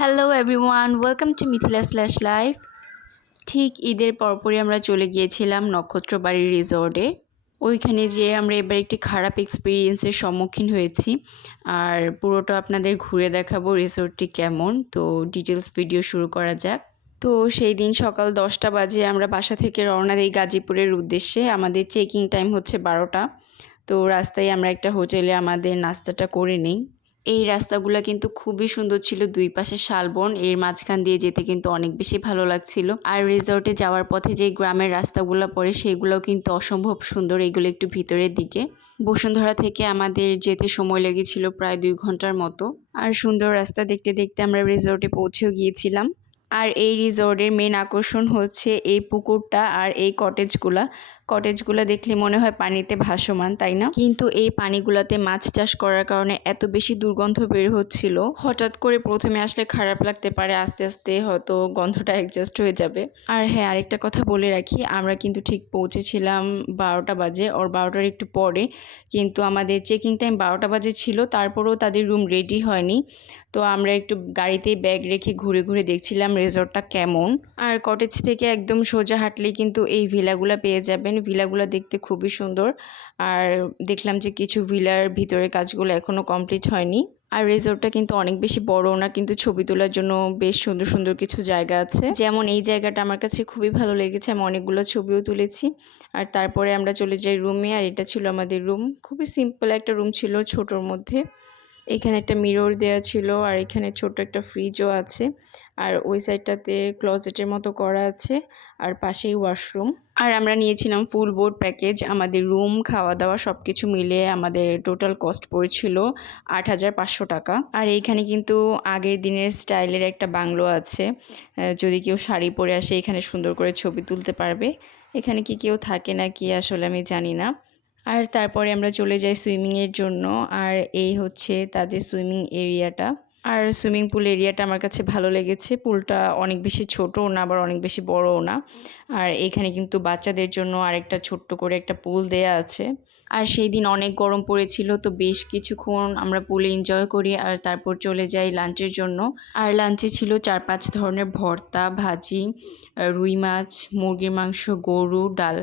Hello everyone welcome to Mithila slash life ঠিক ঈদের পরপরই আমরা চলে গিয়েছিলাম নক্ষত্রবাড়ি রিসর্টে। ওইখানে যেয়ে আমরা এবার একটি খারাপ এক্সপিরিয়েন্সের সম্মুখীন হয়েছি। আর পুরোটা আপনাদের ঘুরে দেখাবো রিসর্টটি কেমন। তো ডিটেলস ভিডিও শুরু করা যাক। তো সেই দিন সকাল দশটা বাজে আমরা বাসা থেকে রওনা দিই গাজীপুরের উদ্দেশ্যে। আমাদের চেকিং টাইম হচ্ছে বারোটা। তো রাস্তায় আমরা একটা হোটেলে আমাদের নাস্তাটা করে নিই। এই রাস্তাগুলো কিন্তু খুবই সুন্দর ছিল। দুই পাশে শালবন, এর মাঝখান দিয়ে যেতে কিন্তু অনেক বেশি ভালো লাগছিল। আর রিসর্টে যাওয়ার পথে যে গ্রামের রাস্তাগুলো পড়ে, সেগুলোও কিন্তু অসম্ভব সুন্দর। এগুলো একটু ভিতরের দিকে। বসুন্ধরা থেকে আমাদের যেতে সময় লেগেছিল প্রায় দুই ঘণ্টার মতো। আর সুন্দর রাস্তা দেখতে দেখতে আমরা রিসর্টে পৌঁছেও গিয়েছিলাম। আর এই রিসর্টের মেন আকর্ষণ হচ্ছে এই পুকুরটা আর এই কটেজগুলা কটেজগুলো দেখলে মনে হয় পানিতে ভাসমান, তাই না? কিন্তু এই পানিগুলোতে মাছ চাষ করার কারণে এত বেশি দুর্গন্ধ বের হচ্ছিল। হঠাৎ করে প্রথমে আসলে খারাপ লাগতে পারে, আস্তে আস্তে হয়তো গন্ধটা অ্যাডজাস্ট হয়ে যাবে। আর হ্যাঁ আরেকটা কথা বলে রাখি, আমরা কিন্তু ঠিক পৌঁছেছিলাম বারোটা বাজে, ওর বারোটার একটু পরে। কিন্তু আমাদের চেকিং টাইম বারোটা বাজে ছিল, তারপরেও তাদের রুম রেডি হয়নি। তো আমরা একটু গাড়িতে ব্যাগ রেখে ঘুরে ঘুরে দেখছিলাম রিসর্টটা কেমন। আর কটেজ থেকে একদম সোজা হাঁটলেই কিন্তু এই ভিলাগুলো পেয়ে যাবেন। ভিলাগুলো দেখতে খুবই সুন্দর। আর দেখলাম যে কিছু ভিলার ভিতরে কাজগুলো এখনও কমপ্লিট হয়নি। আর রিসোর্টটা কিন্তু অনেক বেশি বড় না, কিন্তু ছবি তোলার জন্য বেশ সুন্দর সুন্দর কিছু জায়গা আছে। যেমন এই জায়গাটা আমার কাছে খুবই ভালো লেগেছে, আমি অনেকগুলো ছবিও তুলেছি। আর তারপরে আমরা চলে যাই রুমে, আর এটা ছিল আমাদের রুম। খুবই সিম্পল একটা রুম ছিল ছোটোর মধ্যে। এখানে একটা মিরর দেওয়া ছিল, আর এখানে ছোট একটা ফ্রিজও আছে। আর ওই সাইডটাতে ক্লজেটের মতো করা আছে, আর পাশেই ওয়াশরুম আর আমরা নিয়েছিলাম ফুল বোর্ড প্যাকেজ আমাদের রুম খাওয়া দাওয়া সব কিছু মিলে আমাদের টোটাল কস্ট পড়েছিল আট হাজার পাঁচশো টাকা। আর এইখানে কিন্তু আগের দিনের স্টাইলের একটা বাংলো আছে। যদি কেউ শাড়ি পরে আসে, এখানে সুন্দর করে ছবি তুলতে পারবে। এখানে কি কেউ থাকে না কি আসলে আমি জানি না। আর তারপরে আমরা চলে যাই সুইমিংয়ের জন্য। আর এই হচ্ছে তাদের সুইমিং এরিয়াটা আর সুইমিং পুল এরিয়াটা আমার কাছে ভালো লেগেছে। পুলটা অনেক বেশি ছোটও না, আবার অনেক বেশি বড়ও না। আর এখানে কিন্তু বাচ্চাদের জন্য আরেকটা ছোট্ট করে একটা পুল দেয়া আছে। আর সেই দিন অনেক গরম পড়েছিল, তো বেশ কিছুক্ষণ আমরা পুলে এনজয় করি আর তারপর চলে যাই লাঞ্চের জন্য। আর লাঞ্চে ছিল চার পাঁচ ধরনের ভর্তা, ভাজি রুই মাছ, মুরগির মাংস, গরু, ডাল।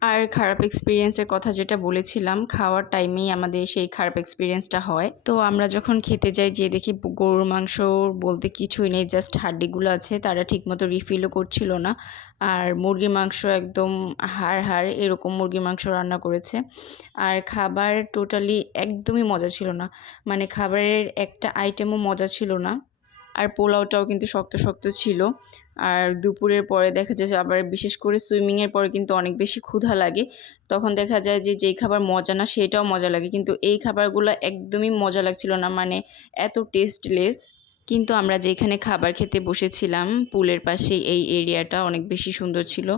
আর খারাপ এক্সপিরিয়েন্সের কথা যেটা বলেছিলাম, খাওয়ার টাইমেই আমাদের সেই খারাপ এক্সপিরিয়েন্সটা হয়। তো আমরা যখন খেতে যাই যে দেখি গরুর মাংস বলতে কিছুই নেই জাস্ট হাড্ডিগুলো আছে, তারা ঠিকমতো রিফিলও করছিল না। আর মুরগির মাংস একদম হাড় হাড় এরকম মুরগির মাংস রান্না করেছে। আর খাবার টোটালি একদমই মজা ছিল না। মানে খাবারের একটা আইটেমও মজা ছিল না। আর পোলাওটাও কিন্তু শক্ত শক্ত ছিল। আর দুপুরের পরে দেখা যায় আবার বিশেষ করে সুইমিংয়ের পরে কিন্তু অনেক বেশি ক্ষুধা লাগে। তখন দেখা যায় যে যেই খাবার মজা না সেটাও মজা লাগে। কিন্তু এই খাবারগুলো একদমই মজা লাগছিল না। মানে এত টেস্টলেস কিন্তু আমরা যেখানে খাবার খেতে বসেছিলাম, পুলের পাশে এই এরিয়াটা অনেক বেশি সুন্দর ছিল।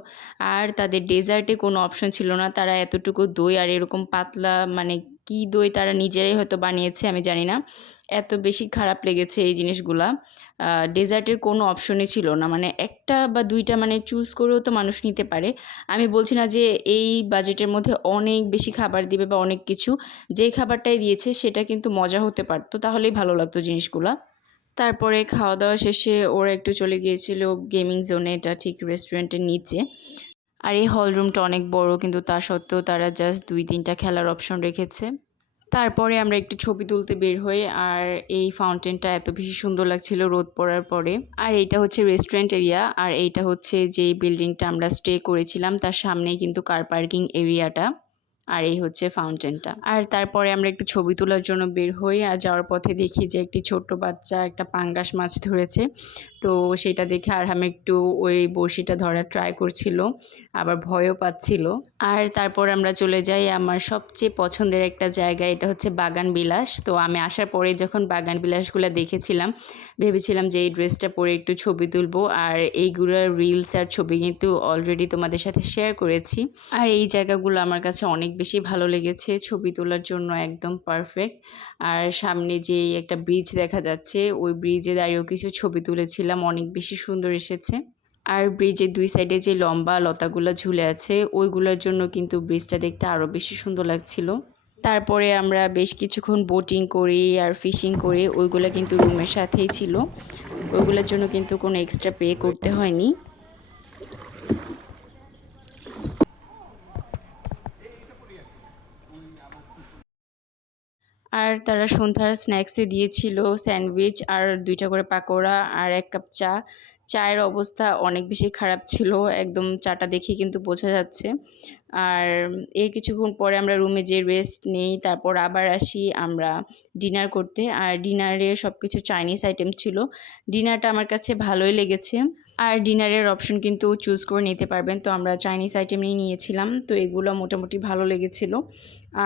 আর তাদের ডেজার্টে কোনো অপশন ছিল না, তারা এতটুকু দই আর এরকম পাতলা মানে কি দই তারা নিজেরাই হয়তো বানিয়েছে আমি জানি না। এত বেশি খারাপ লেগেছে এই জিনিসগুলা। ডেজার্টের কোনো অপশনই ছিল না মানে একটা বা দুইটা মানে চুজ করেও তো মানুষ নিতে পারে। আমি বলছি না যে এই বাজেটের মধ্যে অনেক বেশি খাবার দিবে বা অনেক কিছু যেই খাবারটাই দিয়েছে সেটা কিন্তু মজা হতে পারতো, তাহলেই ভালো লাগতো জিনিসগুলা। তারপরে খাওয়া দাওয়া শেষে ওরা একটু চলে গিয়েছিল গেমিং জোনে এটা ঠিক রেস্টুরেন্টের নিচে। আর এই হল রুমটা অনেক বড়, কিন্তু তা সত্ত্বেও তারা জাস্ট দুই তিনটা খেলার অপশন রেখেছে। তারপরে আমরা একটু ছবি তুলতে বের হই, আর এই ফাউন্টেনটা এত বেশি সুন্দর লাগছিল রোদ পড়ার পরে। আর এইটা হচ্ছে রেস্টুরেন্ট এরিয়া আর এইটা হচ্ছে যে বিল্ডিংটা আমরা স্টে করেছিলাম, তার সামনেই কিন্তু কার পার্কিং এরিয়াটা আর এই হচ্ছে ফাউন্টেনটা আর তারপরে আমরা একটু ছবি তোলার জন্য বের হই আর যাওয়ার পথে দেখি যে একটি ছোট্ট বাচ্চা একটা পাঙ্গাস মাছ ধরেছে। তো সেটা দেখে আর আমি একটু ওই বড়শিটা ধরার ট্রাই করছিল, আবার ভয়ও পাচ্ছিল। আর তারপর আমরা চলে যাই আমার সবচেয়ে পছন্দের একটা জায়গা, এটা হচ্ছে বাগান বিলাস। তো আমি আসার পরে যখন বাগান বিলাসগুলো দেখেছিলাম, ভেবেছিলাম যে এই ড্রেসটা পরে একটু ছবি তুলবো। আর এইগুলোর রিলস আর ছবি কিন্তু অলরেডি তোমাদের সাথে শেয়ার করেছি। আর এই জায়গাগুলো আমার কাছে অনেক বেশি ভালো লেগেছে ছবি তোলার জন্য একদম পারফেক্ট আর সামনে যে একটা ব্রিজ দেখা যাচ্ছে, ওই ব্রিজে দাঁড়িয়েও কিছু ছবি তুলেছিলাম, অনেক বেশি সুন্দর এসেছে। আর ব্রিজের দুই সাইডে যে লম্বা লতাগুলো ঝুলে আছে, ওইগুলোর জন্য কিন্তু ব্রিজটা দেখতে আরও বেশি সুন্দর লাগছিল। তারপরে আমরা বেশ কিছুক্ষণ বোটিং করি আর ফিশিং করি, ওইগুলো কিন্তু রুমের সাথেই ছিল। ওইগুলোর জন্য কিন্তু কোনো এক্সট্রা পে করতে হয়নি। আর তারা সন্ধ্যার স্ন্যাক্সে দিয়েছিল স্যান্ডউইচ আর দুইটা করে পাকোড়া আর এক কাপ চা। চায়ের অবস্থা অনেক বেশি খারাপ ছিল, একদম চাটা দেখে কিন্তু বোঝা যাচ্ছে। আর এর কিছুক্ষণ পরে আমরা রুমে যে রেস্ট নেই, তারপর আবার আসি আমরা ডিনার করতে। আর ডিনারে সব কিছু চাইনিজ আইটেম ছিল। ডিনারটা আমার কাছে ভালোই লেগেছে। আর ডিনারের অপশন কিন্তু চুজ করে নিতে পারবেন। তো আমরা চাইনিজ আইটেম নিয়ে নিয়েছিলাম। তো এগুলো মোটামুটি ভালো লেগেছিলো।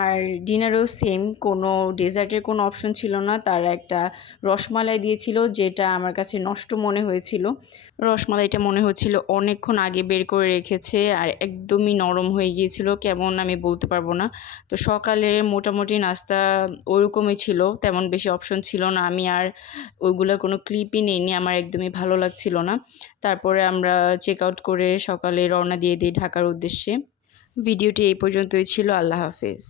আর ডিনারেও সেম কোনো ডেজার্টের কোনো অপশন ছিল না। তারা একটা রসমালাই দিয়েছিল, যেটা আমার কাছে নষ্ট মনে হয়েছিল। রসমালাইটা মনে হচ্ছিল অনেকক্ষণ আগে বের করে রেখেছে আর একদমই নরম হয়ে গিয়েছিল, কেমন আমি বলতে পারব না। তো সকালে মোটামুটি নাস্তা ওরকমই ছিল, তেমন বেশি অপশন ছিল না। আমি আর ওইগুলোর কোনো ক্লিপই নেইনি, আমার একদমই ভালো লাগছিল না। তারপরে আমরা চেক আউট করে সকালে রওনা দিয়ে দিই ঢাকার উদ্দেশ্যে। ভিডিওটি এই পর্যন্তই ছিল, আল্লাহ হাফেজ।